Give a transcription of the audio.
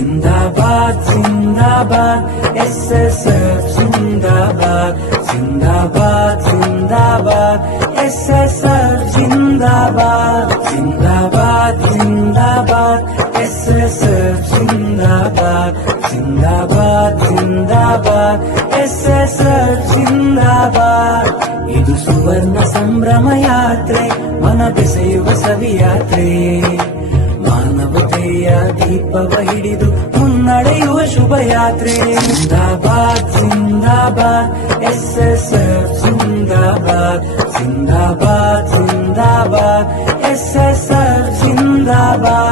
जिंदाबाद जिंदाबाद एसएसएफ जिंदाबाद जिंदाबाद जिंदाबाद एसएसएफ जिंदाबाद जिंदाबाद जिंदाबाद एसएसएफ जिंदाबाद जिंदाबाद जिंदाबाद एसएसएफ जिंदाबाद ಇದು ಸುವರ್ಣ ಸಂಭ್ರಮ ಯಾತ್ರೆ ಮನ ಬೆಸೆಯುವ ಸವಿಯಾತ್ರೆ ಮಾನವತೆಯ ದೀಪವ ಹಿಡಿದು ಮುನ್ನಡೆಯುವ ಶುಭ ಯಾತ್ರೆ जिंदाबाद जिंदाबाद एसएसएफ जिंदाबाद जिंदाबाद जिंदाबाद एसएसएफ जिंदाबाद